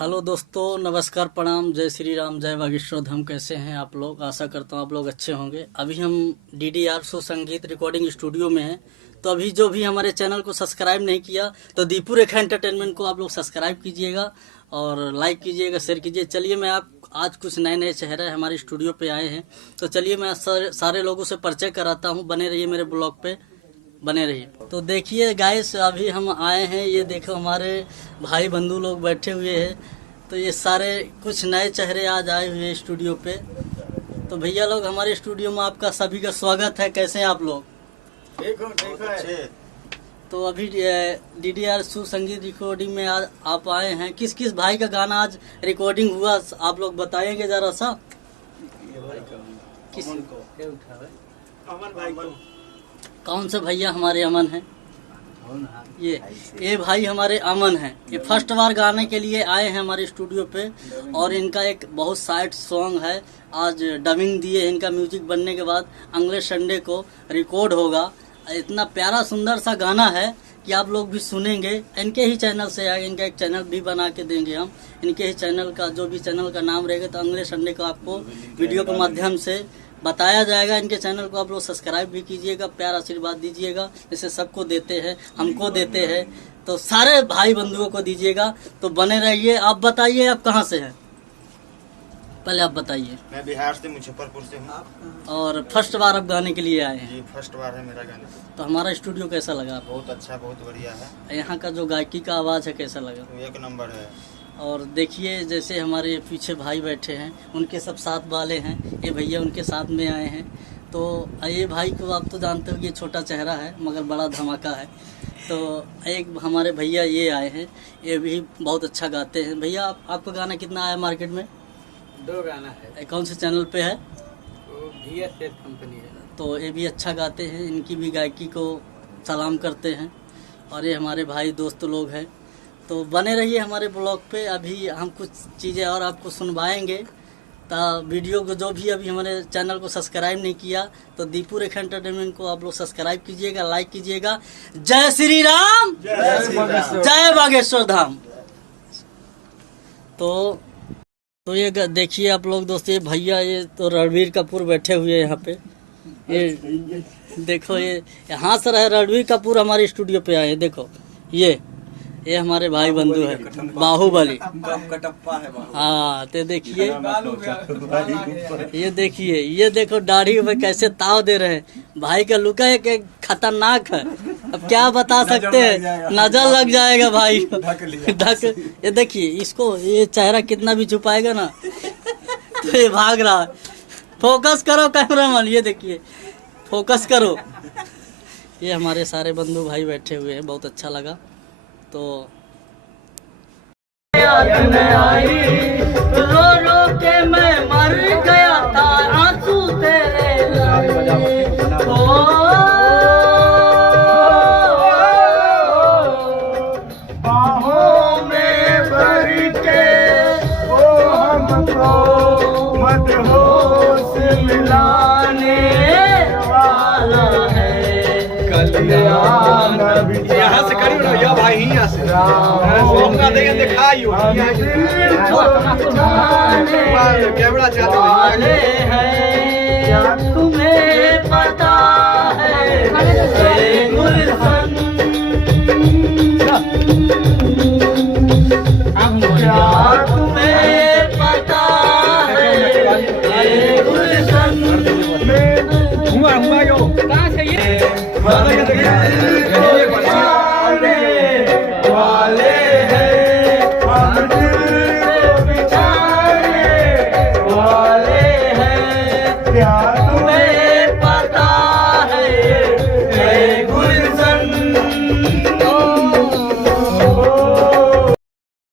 Hello दोस्तों, नमस्कार, प्रणाम, जय श्री राम, जय बागेश्वर धाम। कैसे हैं आप लोग? आशा करता हूँ आप लोग अच्छे होंगे। अभी हम DDR सु संगीत रिकॉर्डिंग स्टूडियो में हैं। तो अभी जो भी हमारे चैनल को सब्सक्राइब नहीं किया तो दीपू रेखा एंटरटेनमेंट को आप लोग सब्सक्राइब कीजिएगा और लाइक कीजिएगा, शेयर कीजिए। चलिए, मैं आप आज कुछ नए नए चेहरे हमारे स्टूडियो पे आए हैं, तो चलिए मैं सारे लोगों से परिचय कराता हूँ। बने रहिए मेरे ब्लॉग पे, बने रहिए। तो देखिए गाइस, अभी हम आए हैं, ये देखो हमारे भाई बंधु लोग बैठे हुए हैं। तो ये सारे कुछ नए चेहरे आज आए हुए हैं स्टूडियो पे। तो भैया लोग, हमारे स्टूडियो में आपका सभी का स्वागत है। कैसे हैं आप लोग? अच्छे। तो अभी DDR सु संगीत रिकॉर्डिंग में आज आप आए हैं। किस किस भाई का गाना आज रिकॉर्डिंग हुआ, आप लोग बताएंगे जरा सा? किस अमन भाई को। कौन से भैया? हमारे अमन हैं। ये भाई हमारे अमन हैं। ये फर्स्ट बार गाने के लिए आए हैं हमारे स्टूडियो पे और इनका एक बहुत साइड सॉन्ग है। आज डबिंग दिए, इनका म्यूजिक बनने के बाद अगले संडे को रिकॉर्ड होगा। इतना प्यारा सुंदर सा गाना है कि आप लोग भी सुनेंगे। इनके ही चैनल से आए, इनका एक चैनल भी बना के देंगे हम। इनके ही चैनल का जो भी चैनल का नाम रहेगा, तो अगले संडे को आपको वीडियो के माध्यम से बताया जाएगा। इनके चैनल को आप लोग सब्सक्राइब भी कीजिएगा, प्यार आशीर्वाद दीजिएगा, जैसे सबको देते हैं, हमको देते हैं, तो सारे भाई बंधुओं को दीजिएगा। तो बने रहिए। आप बताइए, आप कहाँ से हैं? पहले आप बताइए। मैं बिहार से, मुजफ्फरपुर से हूँ। और फर्स्ट बार आप गाने के लिए आए हैं? जी, फर्स्ट बार है मेरा गाना। तो हमारा स्टूडियो कैसा लगा आपको? बहुत अच्छा, बहुत बढ़िया है। यहाँ का जो गायकी का आवाज़ है कैसा लगा? तो एक नंबर है। और देखिए, जैसे हमारे पीछे भाई बैठे हैं, उनके सब साथ वाले हैं। ये भैया उनके साथ में आए हैं। तो ये भाई को आप तो जानते हो, ये छोटा चेहरा है मगर बड़ा धमाका है। तो एक हमारे भैया ये आए हैं, ये भी बहुत अच्छा गाते हैं। भैया आपका गाना कितना आया मार्केट में? 2 गाना है। कौन से चैनल पे है? वो VSS कंपनी है। तो ये भी अच्छा गाते हैं, इनकी भी गायकी को सलाम करते हैं। और ये हमारे भाई दोस्त लोग हैं। तो बने रहिए हमारे ब्लॉग पे। अभी हम कुछ चीज़ें और आपको सुनवाएंगे। तो वीडियो को जो भी अभी हमारे चैनल को सब्सक्राइब नहीं किया तो दीपू रेखा एंटरटेनमेंट को आप लोग सब्सक्राइब कीजिएगा, लाइक कीजिएगा। जय श्री राम, जय बागेश्वर धाम। तो ये देखिए आप लोग दोस्तों, ये भैया, ये तो रणबीर कपूर बैठे हुए हैं यहाँ पे। ये देखो, ये यहाँ से रहे रणबीर कपूर हमारे स्टूडियो पे आए। देखो, ये हमारे भाई बंधु है, बाहुबली। हाँ, तो देखिए, ये देखो दाढ़ी में कैसे ताव दे रहे हैं। भाई का लुक है कि खतरनाक है। अब क्या बता सकते हैं, नजर लग जाएगा भाई। ढक। ये देखिए इसको, ये चेहरा कितना भी छुपाएगा ना तो ये भाग रहा है। फोकस करो कैमरामैन, ये देखिए, फोकस करो। ये हमारे सारे बंधु भाई बैठे हुए हैं, बहुत अच्छा लगा। तो याद न आई, रो रो के मैं मर गया था, आंसू तेरे लाए। बाहों में भर के ओ हमको मदहोश मिलाने वाला है कल्याण। यहाँ से करी ना या भाई, यहाँ से दिखाइयो कैमरा चाहते हैं। क्या तुम्हें पता है